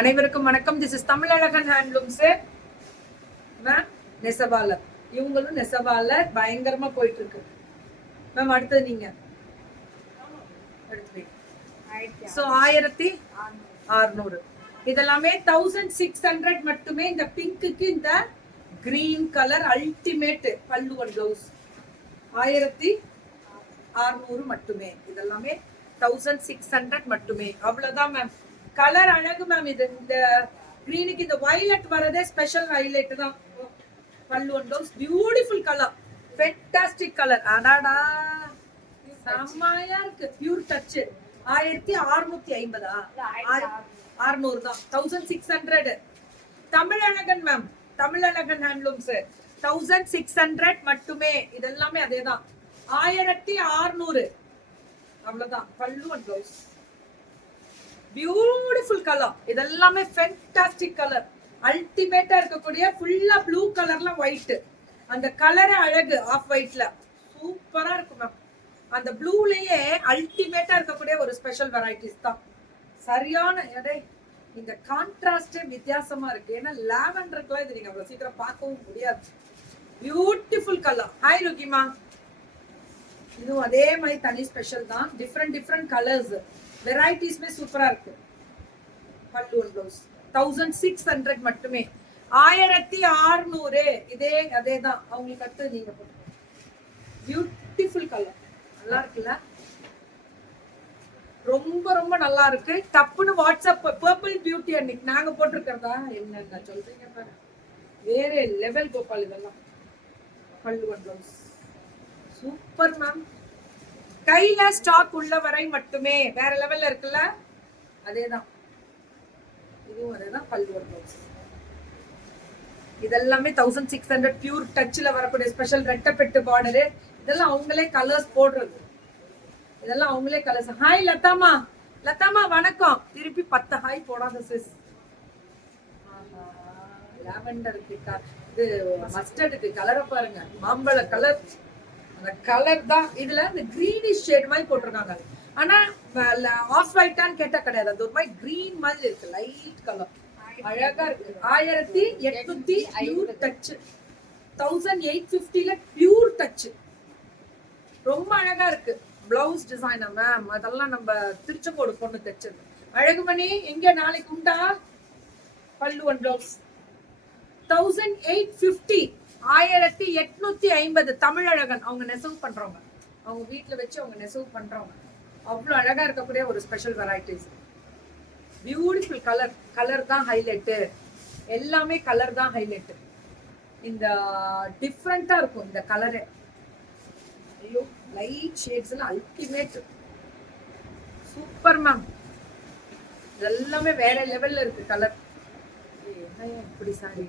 அனைவருக்கும் வணக்கம். This is Tamizhazhagan handlooms. Ma'am நெசவாளர், இவங்களும் நெசவாளர் பயங்கரமா போயிட்டு இருக்கு. மேம் அடுத்தது நீங்க எடுத்து 1600. இதெல்லாமே 1600 மட்டுமே. இந்த பிங்க்குக்கு இந்த கிரீன் கலர் அல்டிமேட் பல்லு அண்ட் ப்ளவுஸ் 1600 மட்டுமே. இதெல்லாமே 1600 மட்டுமே. அவ்வளவுதான் மேம். கலர் அழகு மேம். இது இந்த கிரீனுக்கு இந்த வயலட் வரதே ஸ்பெஷல் ஹைலைட் தான். பல்லு and blouse beautiful colour, fantastic colour. அடாடா செம்மையா இருக்கு. Pure touch. 1650 600 தான். 1600. தமிழழகன் மேம், தமிழழகன் ஹேண்ட்லூம்ஸ் 1600 மட்டுமே. இதெல்லாமே அதேதான். 1600 அவ்வளவுதான். பல்லு அண்ட் ப்ளவுஸ் பியூட்டிஃபுல் கலர். இதெல்லாமே ஃபேண்டாஸ்டிக் கலர், அல்டிமேட்டா இருக்கக்கூடிய ஃபுல்லா ப்ளூ கலர்ல ஒயிட். அந்த கலரே அழகு. ஆஃப் ஒயிட்ல சூப்பரா இருக்கு மேம். அந்த ப்ளூலயே அல்டிமேட்டா இருக்கக்கூடிய ஒரு ஸ்பெஷல் வெரைட்டிஸ் தான். சரியான எடை. இந்த கான்ட்ராஸ்டே வித்தியாசமா இருக்கு. ஏன்னா லாவெண்டருக்குலாம் இது நீங்க அவ்வளவு சீக்கிரம் பார்க்கவும் முடியாது. Beautiful colour. ஹாய் ருகிமா. இதுவும் அதே மாதிரி தனி ஸ்பெஷல் தான். டிஃப்ரெண்ட் கலர்ஸ் வெரைட்டிஸ்மே சூப்பரா இருக்கு. பல்லு அண்ட் ப்ளவுஸ் 1600 மட்டுமே. 1600. இதே அதேதான். அவங்களுக்கு அடுத்து நீங்க போட்டு பியூட்டிஃபுல் கலர். நல்லா இருக்குல்ல? ரொம்ப நல்லா இருக்கு. டப்புன்னு வாட்ஸ்அப் பர்பிள் பியூட்டி அன்னைக்கு நாங்க போட்டிருக்கிறதா என்ன சொல்றீங்க பாரு. வேற லெவல் கோபால். இதெல்லாம் பல்லு அண்ட் ப்ளவுஸ் சூப்பர் மேம். கையில ஸ்டாக் உள்ள வரை மட்டுமே. வேற லெவல்ல இருக்குல்ல? அதேதான். இதுவும் அதேதான். பல்லு அண்ட் ப்ளவுஸ் இதெல்லாமே 1600 பியூர் டச்ல வரக்கூடிய ஸ்பெஷல் ரெட்டப்பெட்டு பார்டரு. இதெல்லாம் அவங்களே கலர்ஸ் போடுறது. இதெல்லாம் அவங்களே கலர்ஸ். ஹாய் லதாமா. லதாமா வணக்கம். திருப்பி 10 ஹாய் போடாத சிஸ். லாவெண்டருக்கு இது மஸ்டர்டுக்கு கலரை பாருங்க. மாம்பழ கலர். அந்த கலர் தான். இதுல இந்த கிரீனிஷ் ஷேட் மாதிரி போட்டிருக்காங்க. ஆனா ஆஃப் ஒயிட்டான்னு கேட்டா கிடையாது. அது ஒரு மாதிரி கிரீன் மாதிரி இருக்கு. லைட் கலர் அழகா இருக்கு. 1800 பியூர் டச். 1850ல பியூர் டச். ரொம்ப அழகா இருக்கு. Blouse designer ma'am. அதெல்லாம் நம்ம திருச்செங்கோடு பொண்ணு தைச்சது. அழகுமணி எங்க நாளைக்கு உண்டா? பல்லு அண்ட் பிளவுஸ் 1850. 1850. தமிழழகன் அவங்க நெசவு பண்றவங்க. அவங்க வீட்டுல வச்சு அவங்க நெசவு பண்றவங்க. அவ்வளவு அழகா இருக்கக்கூடிய ஒரு special varieties. Beautiful colour. Colour தான் ஹைலைட்டு. எல்லாமே கலர் தான் ஹைலைட்டு. இந்த டிஃப்ரெண்டா இருக்கும் இந்த கலரே. ஐயோ லைட் ஷேட்ஸ் எல்லாம் அல்டிமேட். Super ma'am. எல்லாமே வேற லெவல்ல இருக்கு கலர். என்ன இப்படி சாரி.